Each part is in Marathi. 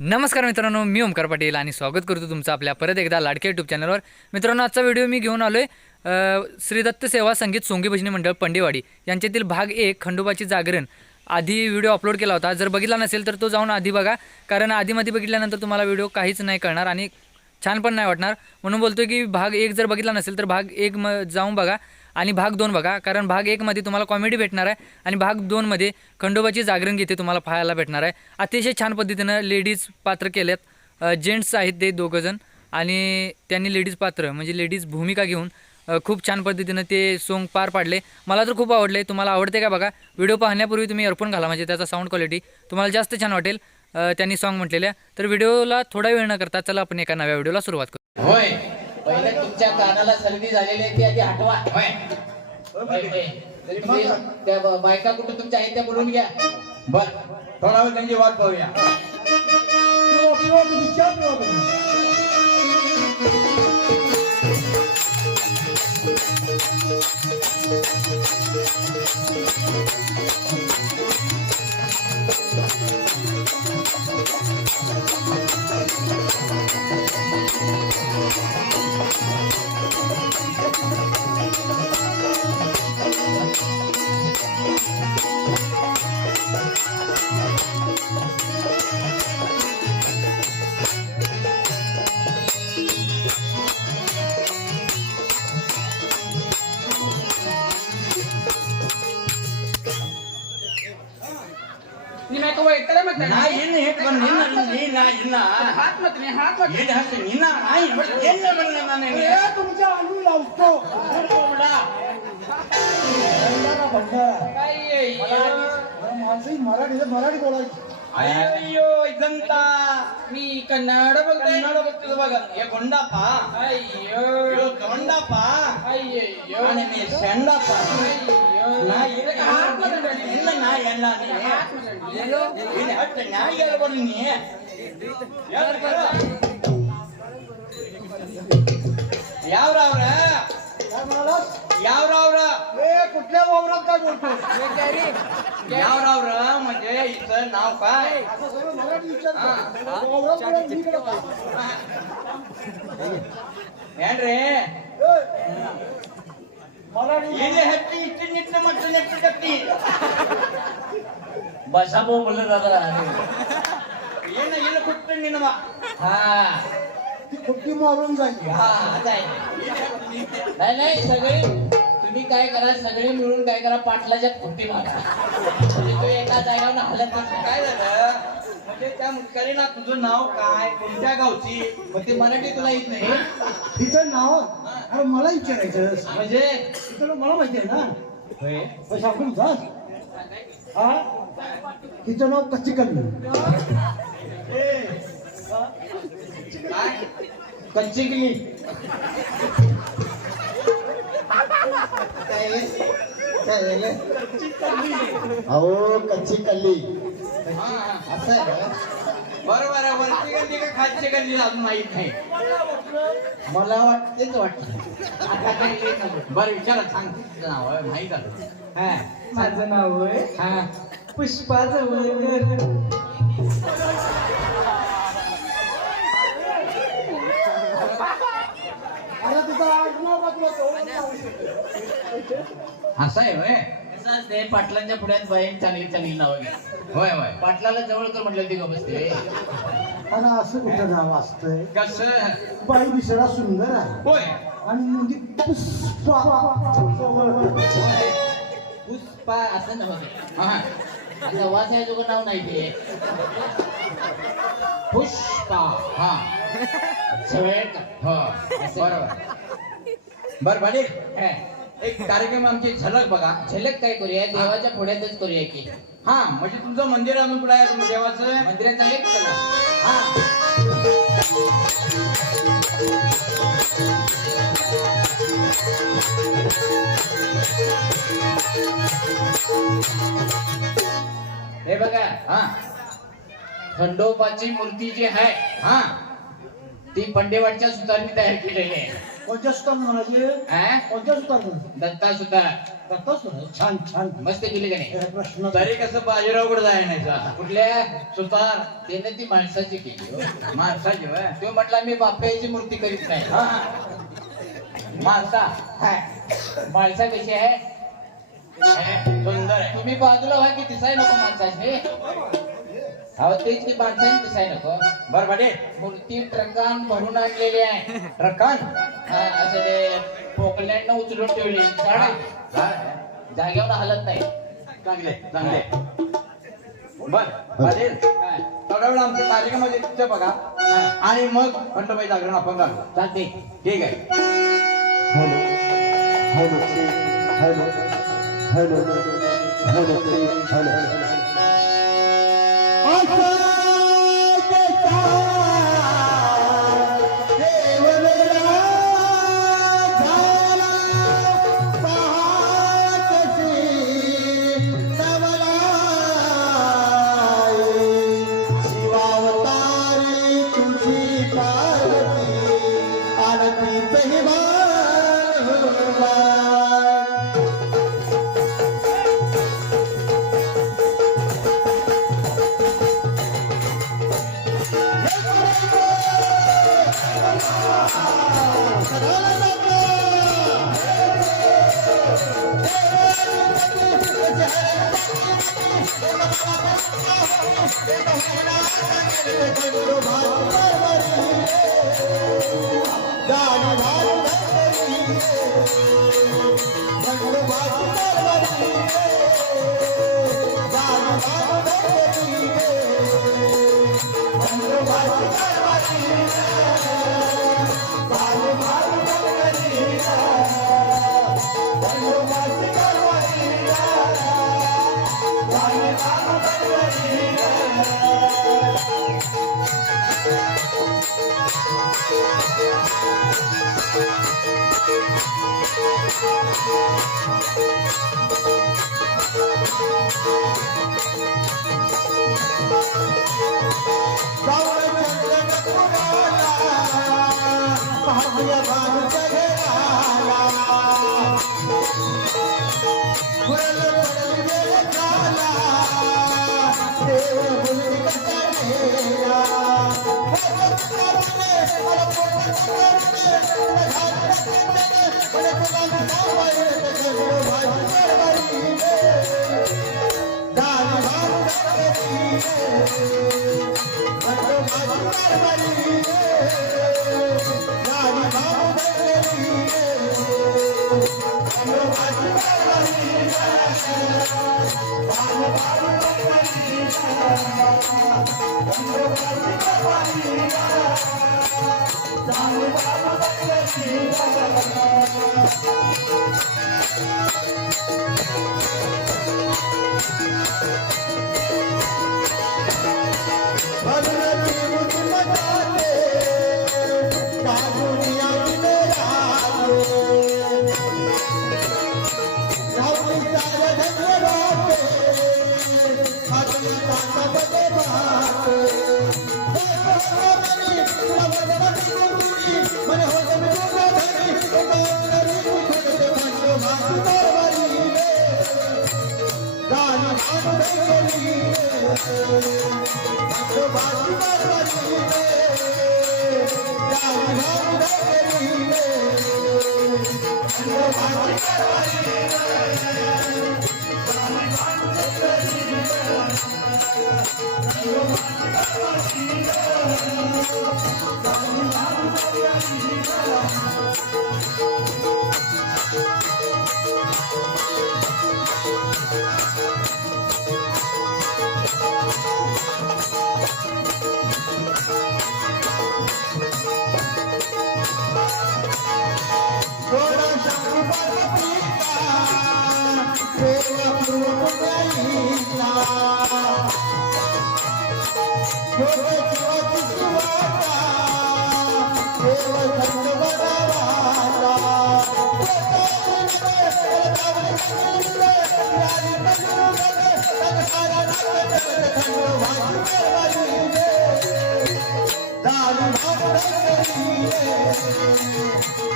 नमस्कार मित्रांनो, मी ओमकार पाटील आणि स्वागत करतो तुमचं आपल्या परत एकदा लाडक्या यूट्यूब चॅनलवर. मित्रांनो, आजचा व्हिडिओ मी घेऊन आलो आहे श्री दत्त सेवा संगीत सोंगी भजनी मंडळ पंडेवाडी यांच्यातील भाग 1 खंडोबाची जागरण. आधी व्हिडिओ अपलोड केला होता, जर बघितला नसेल तर तो जाऊन आधी बघा, कारण आधीमध्ये बघितल्यानंतर तुम्हाला व्हिडिओ काहीच नाही कळणार आणि छान पण नाही वाटणार. म्हणून बोलतो की भाग 1 जर बघितला नसेल तर भाग 1 जाऊन बघा आणि भाग 2 बघा, कारण भाग 1 मध्ये तुम्हाला कॉमेडी भेटणार आहे आणि भाग 2 मध्ये खंडोबाची जागरण गीते तुम्हाला पाहायला भेटणार आहे. अतिशय छान पद्धतीनं लेडीज पात्र केलेत, जेंट्स आहेत ते दोघंजण आणि त्यांनी लेडीज पात्र म्हणजे लेडीज भूमिका घेऊन खूप छान पद्धतीनं ते सॉन्ग पार पाडले. मला तर खूप आवडले. तुम्हाला आवडते का बघा. व्हिडिओ पाहण्यापूर्वी तुम्ही इयरफोन घाला म्हणजे त्याचा साऊंड क्वालिटी तुम्हाला जास्त छान वाटेल. त्यांनी सॉन्ग म्हटलेल्या तर व्हिडिओला थोडा वेळ न करता चला आपण एका नव्या व्हिडिओला सुरुवात करू. होय, पहिले तुमच्या कानाला सर्दी झालेली आहे ती आधी हटवा. होय, तरी तुम्ही त्या बायका कुठे तुमच्या आहेत त्या बोलून घ्या. बर, थोडा वेळ त्यांची वाट पाहूया. मराठी बोलायची. अय्यो जनता, मी कन्नड बोलतोय. कन्नड बघतो बघा. हे गोंडापा, अय्यो, यो गोंडापा अय्यो, आणि मी शेंडापा. नाही कुठल्या वावरात काय बोलतो? यावरावर म्हणजे इथं नाव काय? असं सगळं मराठी विचारतो. वावरात बोलायला मी इकडं काय? रे मराठी इथे हत्ती इथे नीटनं म्हटलं नेट टक्की बसा भाऊ बोलत दादा. ये ना येणं कुठं नाही ना. हा ती कुट्टी मारून जाईल. हा आता आहे. नाही नाही, सगळे तुम्ही काय करा, सगळे मिळून काय करा, पाटलाच्या कुट्टी मारा म्हणजे तो एका जागेवर हलत नाही. काय झालं म्हणजे त्या मुलगाने ना तुझं नाव काय, कोणत्या गावची? मग ते मराठी तुला येत नाही तिचं नाव अरे मला विचारायचं म्हणजे तिचं मला माहिती आहे ना. बस आपण जा. हा तिचं नाव कच्ची कल्ली. काय? कच्ची किल्ली. अहो कच्ची कल्ली असं आहे का? बरोबर आहे. वरची गल्ली का खालची गल्ली अजून माहित नाही. मला तेच वाटतं. आता काय बरं विचारा, सांग तुझं नाव आहे माहित झालं. हा माझं नाव आहे हा पुष्पा जवळकर. अरे तुझं आडनाव बदलत असं आहे होय. कसं असते, पाटलांच्या पुढ्यात बाईन चांगली चांगली नावं घ्या. होय होय. पाटलाला जवळकर म्हटलं ती गप बसते. आणि असं कुठं नाव असतंय? कसं? बाई दिसायला सुंदर आहे होय आणि म्हणजे पुष्पा. पुष्पा असं नव्हतं. हा. आता वाचायचं नाव नाही ते. पुष्पा हा जवळकर. हो बरोबर. बर भाडी, एक कार्यक्रम आमची झलक बघा. झलक काय करूया, देवाच्या पुढ्यातच करूया की. हा म्हणजे तुमचं मंदिर आणून कुठं आहे तुमच्या देवाचं? मंदिरात चालले चला. हा हे बघा, हा खंडोबाची मूर्ती जी आहे हा ती पंडेवाडच्या सुतांनी तयार केलेली आहे. ओजस्तर म्हणायचे हा? ओजस्तर म्हण दत्ता सुद्धा करतोस ना? छान छान मस्त केली का नाही हे प्रश्न तरी कसं बाजीरावकडे जाय नाही का कुठल्या सुतार त्याने ती माणसाची केली हो. माणसाची वय तो म्हटला मी बाप्पाची मूर्ती करीत नाही हा, हा. माणसा हा. माणसा कशी आहे सुंदर आहे तुम्ही बाजूला व्हा की दिसाय नको माणसाचे अहो तेच की माणसाने दिसाय नको बर पाटील मूर्ती ट्रकान भरून आणलेली आहे रकान हा, असं ते पोकलँडनं उचलून ठेवली झाड आहे. जागेवर हलत नाही चांगले चांगले बर पाटील हा, थोडा वेळ आमच्या कार्यक्रमामध्ये तिथे बघा हा. आणि मग खंडोबाई जागरण आपण घालू चालते ठीक आहे hello hello hello hello hello hello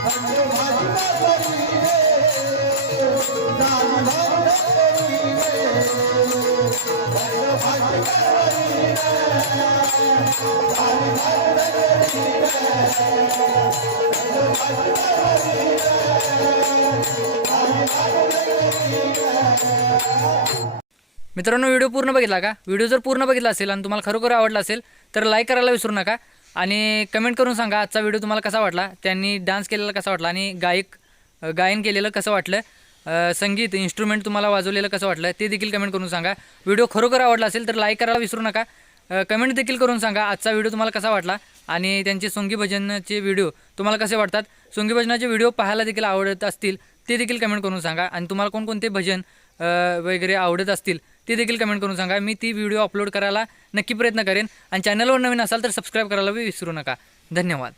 Thank you. मित्रांनो, व्हिडिओ पूर्ण बघितला का? व्हिडिओ जर पूर्ण बघितला असेल आणि तुम्हाला खरोखर आवडला असेल तर लाईक करायला विसरू नका आणि कमेंट करून सांगा आजचा व्हिडिओ तुम्हाला कसा वाटला, त्यांनी डान्स केलेला कसा वाटला आणि गायन केलेलं कसं वाटलं, संगीत इन्स्ट्रुमेंट तुम्हाला वाजवलेलं कसं वाटलं ते देखील कमेंट करून सांगा. व्हिडिओ खरोखर आवडला असेल तर लाईक करायला विसरू नका. कमेंट देखील करून सांगा आजचा व्हिडिओ तुम्हाला कसा वाटला आणि त्यांचे सोंगी भजनाचे व्हिडिओ तुम्हाला कसे वाटतात. सोंगी भजनाचे व्हिडिओ पाहायला देखील आवडत असतील ते देखील कमेंट करून सांगा आणि तुम्हाला कोणकोणते भजन वगैरे आवडत असतील ते देखील कमेंट करून सांगा. मी ती व्हिडिओ अपलोड करायला नक्की प्रयत्न करेन आणि चॅनलवर नवीन असाल तर सबस्क्राईब करायला विसरू नका. धन्यवाद.